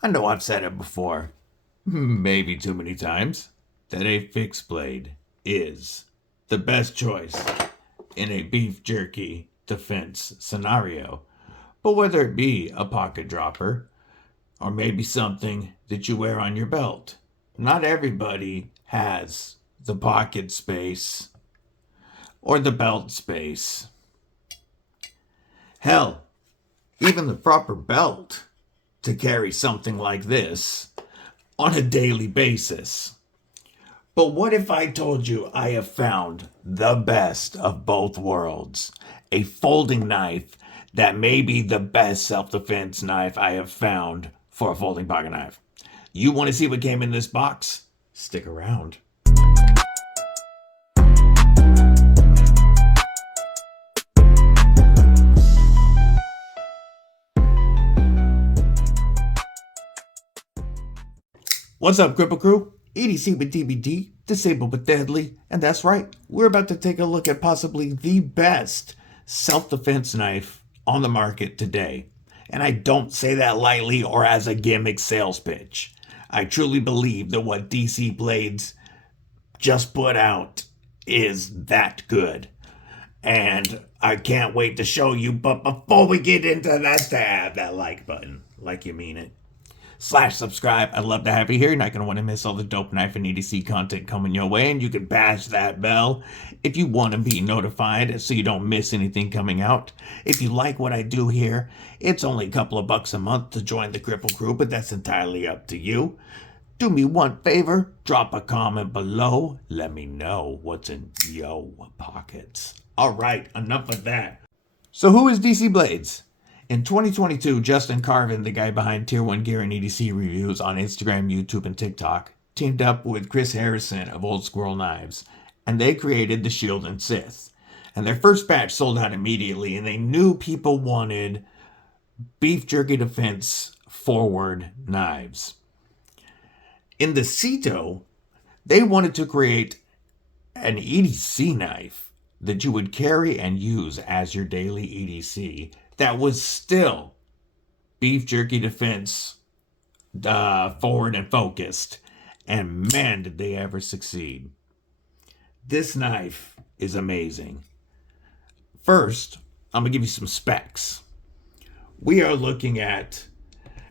I know I've said it before, maybe too many times, that a fixed blade is the best choice in a beef jerky defense scenario. But whether it be a pocket dropper or maybe something that you wear on your belt, not everybody has the pocket space or the belt space. Hell, even the proper belt to carry something like this on a daily basis. But what if I told you I have found the best of both worlds? A folding knife that may be the best self-defense knife I have found for a folding pocket knife. You want to see what came in this box? Stick around. What's up, Kripple Krew? EDC with DBD, disabled but deadly, and that's right, we're about to take a look at possibly the best self-defense knife on the market today. And I don't say that lightly or as a gimmick sales pitch. I truly believe that what DC Blades just put out is that good. And I can't wait to show you, but before we get into that, stab that like button, like you mean it. /subscribe. I'd love to have you here. You're not going to want to miss all the dope knife and EDC content coming your way, and you can bash that bell if you want to be notified so you don't miss anything coming out. If you like what I do here, it's only a couple of bucks a month to join the Kripple Krew, but that's entirely up to you. Do me one favor, drop a comment below. Let me know what's in your pockets. All right, enough of that. So who is DC Blades? In 2022, Justin Carvin, the guy behind Tier 1 Gear and EDC reviews on Instagram, YouTube, and TikTok, teamed up with Chris Harrison of Old Squirrel Knives, and they created the Shield and Sith. And their first batch sold out immediately, and they knew people wanted beef jerky defense forward knives. In the Ceto, they wanted to create an EDC knife that you would carry and use as your daily EDC that was still beef jerky defense forward and focused. And man, did they ever succeed. This knife is amazing. First, I'm going to give you some specs. We are looking at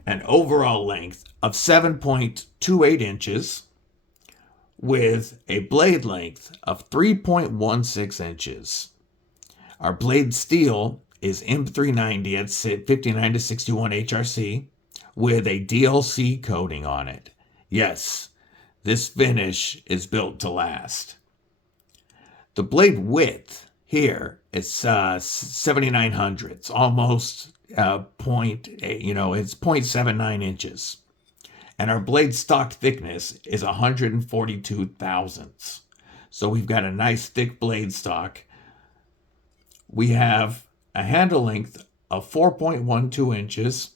an overall length of 7.28 inches with a blade length of 3.16 inches. Our blade steel is M390 at 59 to 61 HRC with a DLC coating on it. Yes, this finish is built to last. The blade width here is 79 hundredths, almost it's 0.79 inches. And our blade stock thickness is 142 thousandths. So we've got a nice thick blade stock. We have a handle length of 4.12 inches.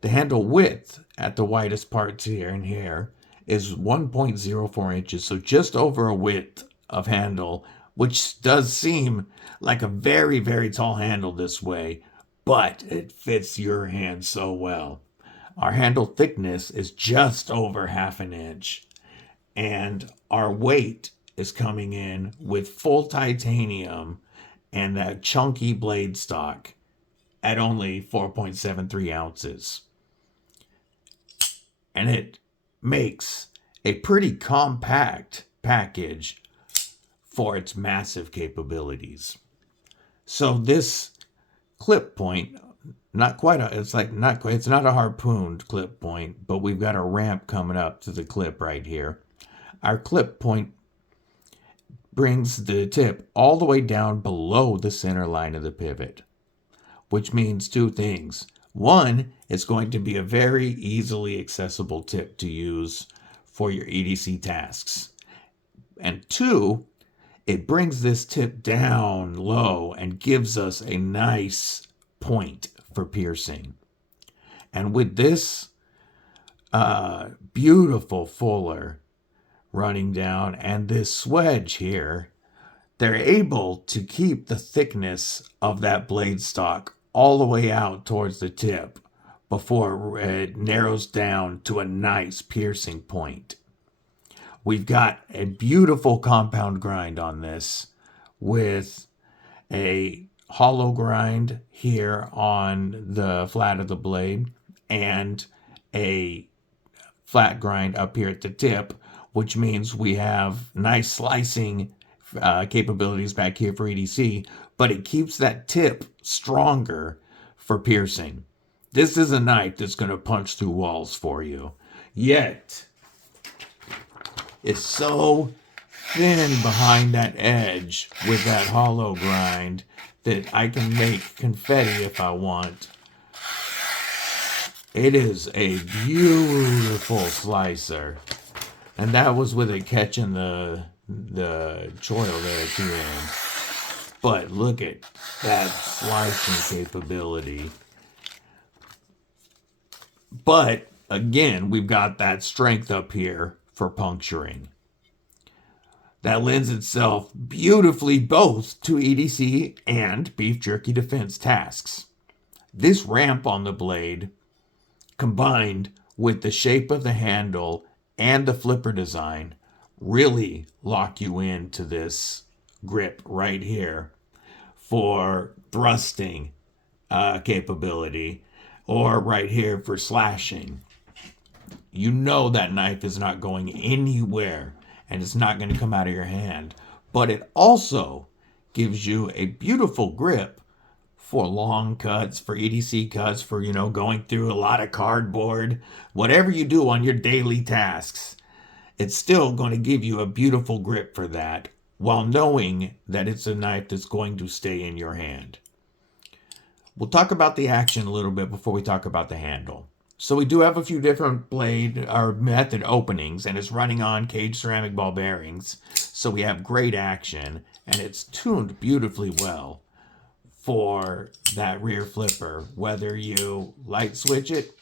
The handle width at the widest parts here and here is 1.04 inches. So just over a width of handle, which does seem like a very, very tall handle this way, but it fits your hand so well. Our handle thickness is just over half an inch, and our weight is coming in with full titanium and that chunky blade stock at only 4.73 ounces. And it makes a pretty compact package for its massive capabilities. So this clip point, it's not a harpooned clip point, but we've got a ramp coming up to the clip right here. Our clip point brings the tip all the way down below the center line of the pivot, which means two things. One, it's going to be a very easily accessible tip to use for your EDC tasks. And two, it brings this tip down low and gives us a nice point for piercing. And with this beautiful fuller running down and this swedge here, they're able to keep the thickness of that blade stock all the way out towards the tip, before it narrows down to a nice piercing point. We've got a beautiful compound grind on this with a hollow grind here on the flat of the blade and a flat grind up here at the tip, which means we have nice slicing capabilities back here for EDC, but it keeps that tip stronger for piercing. This is a knife that's going to punch through walls for you. Yet, it's so thin behind that edge with that hollow grind that I can make confetti if I want. It is a beautiful slicer. And that was with it catching the choil there at the end. But look at that slicing capability. But again, we've got that strength up here for puncturing. That lends itself beautifully both to EDC and beef jerky defense tasks. This ramp on the blade, combined with the shape of the handle and the flipper design, really lock you into this grip right here for thrusting capability, or right here for slashing. You know that knife is not going anywhere and it's not going to come out of your hand, but it also gives you a beautiful grip for long cuts, for EDC cuts, for, going through a lot of cardboard, whatever you do on your daily tasks. It's still going to give you a beautiful grip for that, while knowing that it's a knife that's going to stay in your hand. We'll talk about the action a little bit before we talk about the handle. So we do have a few different blade or method openings, and it's running on cage ceramic ball bearings. So we have great action, and it's tuned beautifully well for that rear flipper, whether you light switch it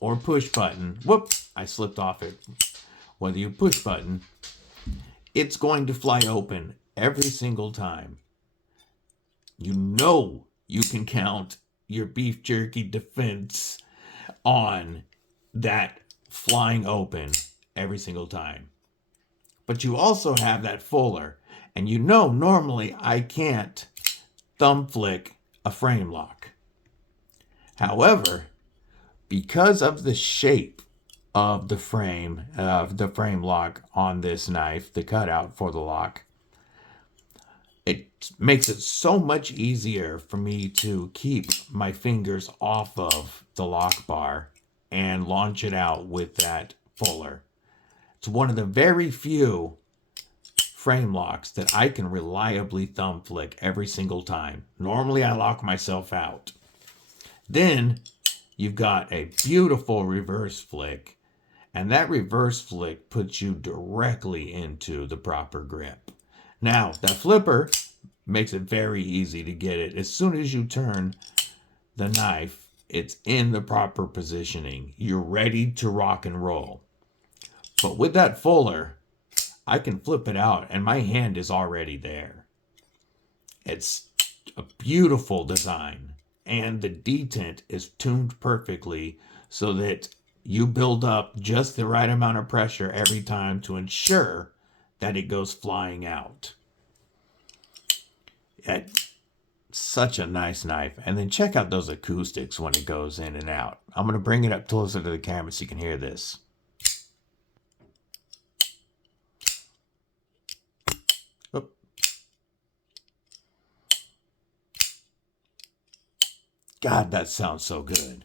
or push button. Whoop, I slipped off it. Whether you push button, it's going to fly open every single time. You know you can count your beef jerky defense on that flying open every single time. But you also have that fuller, and normally I can't thumb flick a frame lock. However, because of the shape of the frame lock on this knife, the cutout for the lock, it makes it so much easier for me to keep my fingers off of the lock bar and launch it out with that fuller. It's one of the very few frame locks that I can reliably thumb flick every single time. Normally I lock myself out. Then you've got a beautiful reverse flick, and that reverse flick puts you directly into the proper grip. Now, that flipper makes it very easy to get it. As soon as you turn the knife, it's in the proper positioning. You're ready to rock and roll. But with that fuller, I can flip it out and my hand is already there. It's a beautiful design, and the detent is tuned perfectly so that you build up just the right amount of pressure every time to ensure that it goes flying out. Such a nice knife. And then check out those acoustics when it goes in and out. I'm going to bring it up closer to the camera so you can hear this. Oop. God, that sounds so good.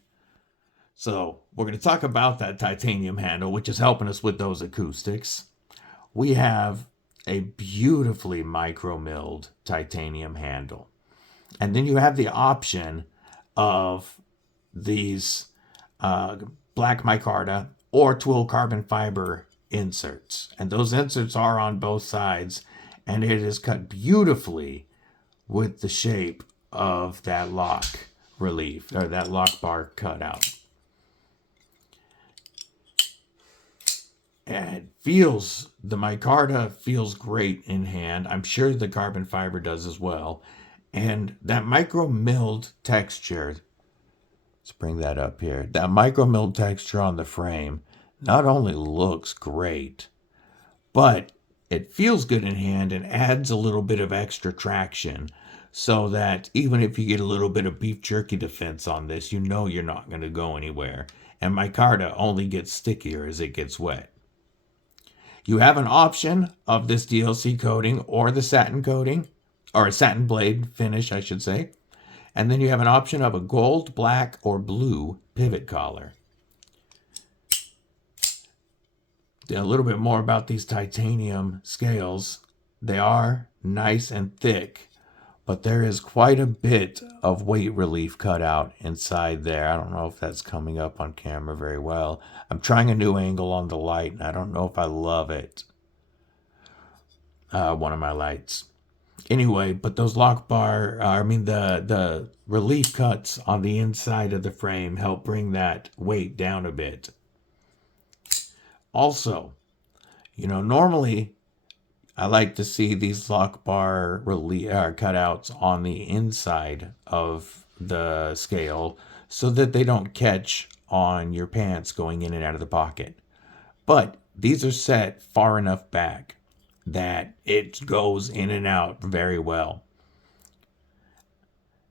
So we're going to talk about that titanium handle, which is helping us with those acoustics. We have a beautifully micro-milled titanium handle. And then you have the option of these black micarta or twill carbon fiber inserts. And those inserts are on both sides, and it is cut beautifully with the shape of that lock relief, or that lock bar cutout. And the micarta feels great in hand. I'm sure the carbon fiber does as well. And that micro milled texture Let's bring that up here. That micro milled texture on the frame not only looks great, but it feels good in hand and adds a little bit of extra traction so that even if you get a little bit of beef jerky defense on this, you know you're not going to go anywhere. And micarta only gets stickier as it gets wet. You have an option of this DLC coating or the satin coating, or a satin blade finish, I should say. And then you have an option of a gold, black, or blue pivot collar. A little bit more about these titanium scales. They are nice and thick, but there is quite a bit of weight relief cut out inside there. I don't know if that's coming up on camera very well. I'm trying a new angle on the light, and I don't know if I love it. One of my lights. Anyway, but those the relief cuts on the inside of the frame help bring that weight down a bit. Also, normally I like to see these lock bar cutouts on the inside of the scale so that they don't catch on your pants going in and out of the pocket. But these are set far enough back that it goes in and out very well.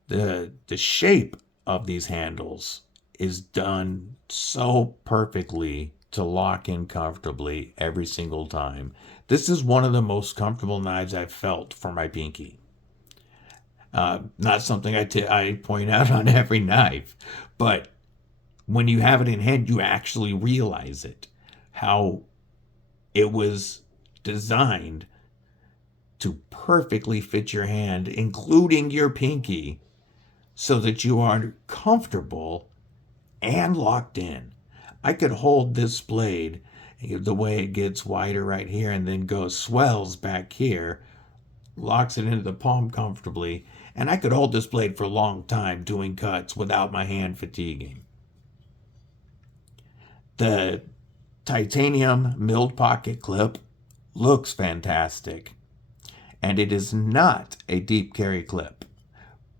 The shape of these handles is done so perfectly to lock in comfortably every single time. This is one of the most comfortable knives I've felt for my pinky. Not something I point out on every knife, but when you have it in hand, you actually realize it. How it was designed to perfectly fit your hand, including your pinky, so that you are comfortable and locked in. I could hold this blade the way it gets wider right here and then swells back here, locks it into the palm comfortably, and I could hold this blade for a long time doing cuts without my hand fatiguing. The titanium milled pocket clip looks fantastic, and it is not a deep carry clip,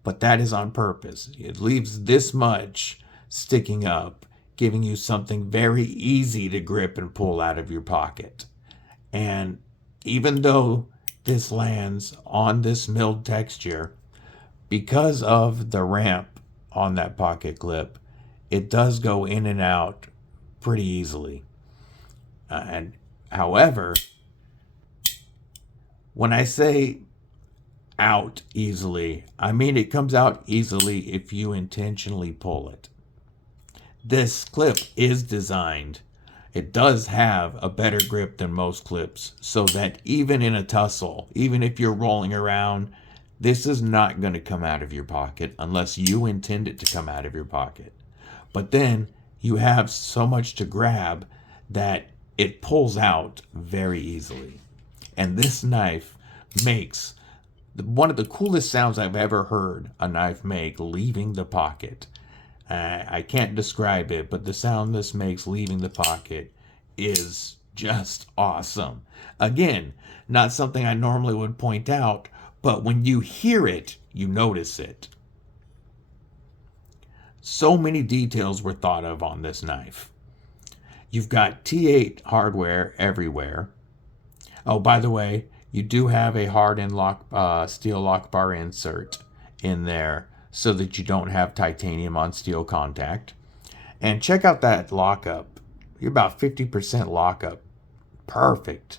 but that is on purpose. It leaves this much sticking up, giving you something very easy to grip and pull out of your pocket. And even though this lands on this milled texture, because of the ramp on that pocket clip, it does go in and out pretty easily. And however, when I say out easily, I mean it comes out easily if you intentionally pull it. This clip is designed, it does have a better grip than most clips, so that even in a tussle, even if you're rolling around, this is not going to come out of your pocket unless you intend it to come out of your pocket. But then you have so much to grab that it pulls out very easily. And this knife makes one of the coolest sounds I've ever heard a knife make leaving the pocket. I can't describe it, but the sound this makes leaving the pocket is just awesome. Again, not something I normally would point out, but when you hear it, you notice it. So many details were thought of on this knife. You've got T8 hardware everywhere. Oh, by the way, you do have a hardened steel lock bar insert in there so that you don't have titanium on steel contact. And check out that lockup. You're about 50% lockup. Perfect.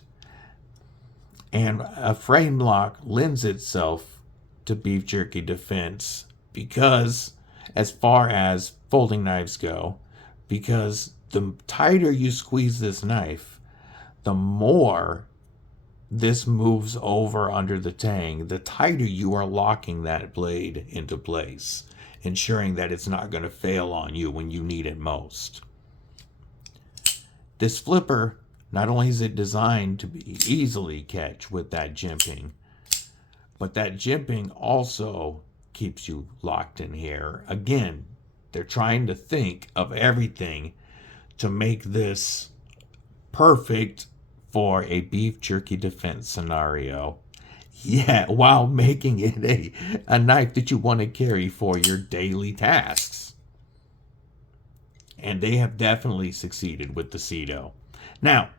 And a frame lock lends itself to beef jerky defense because, as far as folding knives go, because the tighter you squeeze this knife, the more this moves over under the tang, the tighter you are locking that blade into place, ensuring that it's not going to fail on you when you need it most. This flipper, not only is it designed to be easily catch with that jimping, but that jimping also keeps you locked in here. Again, they're trying to think of everything to make this perfect for a beef jerky defense scenario. Yeah, while making it a knife that you want to carry for your daily tasks. And they have definitely succeeded with the Ceto. Now,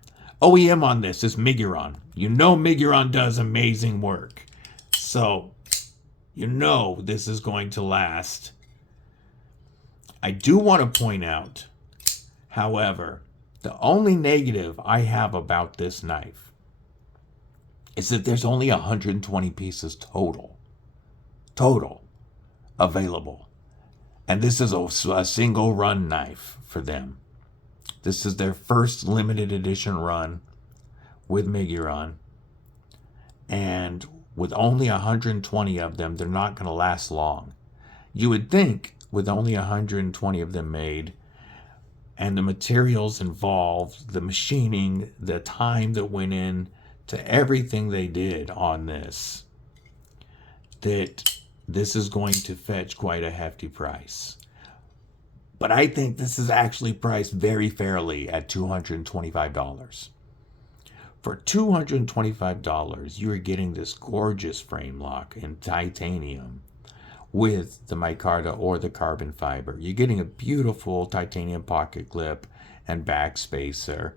OEM on this is Miguron. You know Miguron does amazing work. So, you know this is going to last. I do want to point out, however, the only negative I have about this knife is that there's only 120 pieces total available. And this is a single run knife for them. This is their first limited edition run with Miguron. And with only 120 of them, they're not going to last long. You would think with only 120 of them made, and the materials involved, the machining, the time that went in to everything they did on this, that this is going to fetch quite a hefty price. But I think this is actually priced very fairly at $225. For $225, you are getting this gorgeous frame lock in titanium with the micarta or the carbon fiber. You're getting a beautiful titanium pocket clip and backspacer,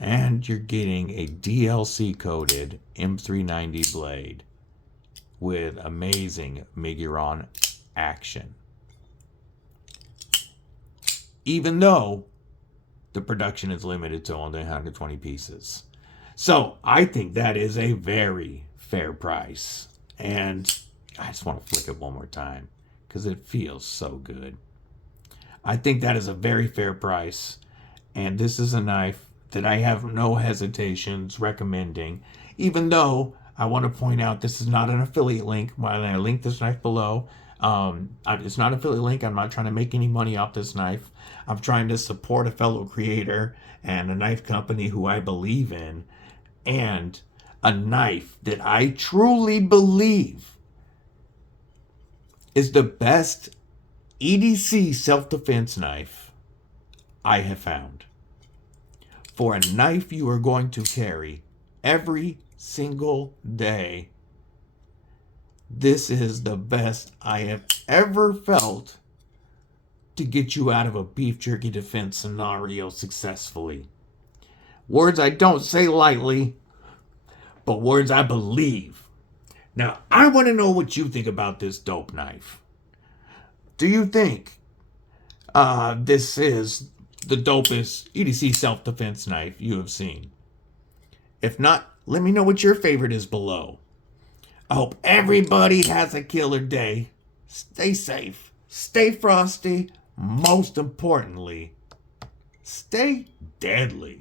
and you're getting a DLC coated M390 blade with amazing Miguron action. Even though the production is limited to only 120 pieces. So I think that is a very fair price. And I just want to flick it one more time because it feels so good. I think that is a very fair price. And this is a knife that I have no hesitations recommending, even though I want to point out this is not an affiliate link. When I link this knife below, it's not an affiliate link. I'm not trying to make any money off this knife. I'm trying to support a fellow creator and a knife company who I believe in, and a knife that I truly believe is the best EDC self-defense knife I have found. For a knife you are going to carry every single day, this is the best I have ever felt to get you out of a beef jerky defense scenario successfully. Words I don't say lightly, but words I believe. Now, I want to know what you think about this dope knife. Do you think this is the dopest EDC self-defense knife you have seen? If not, let me know what your favorite is below. I hope everybody has a killer day. Stay safe. Stay frosty. Most importantly, stay deadly.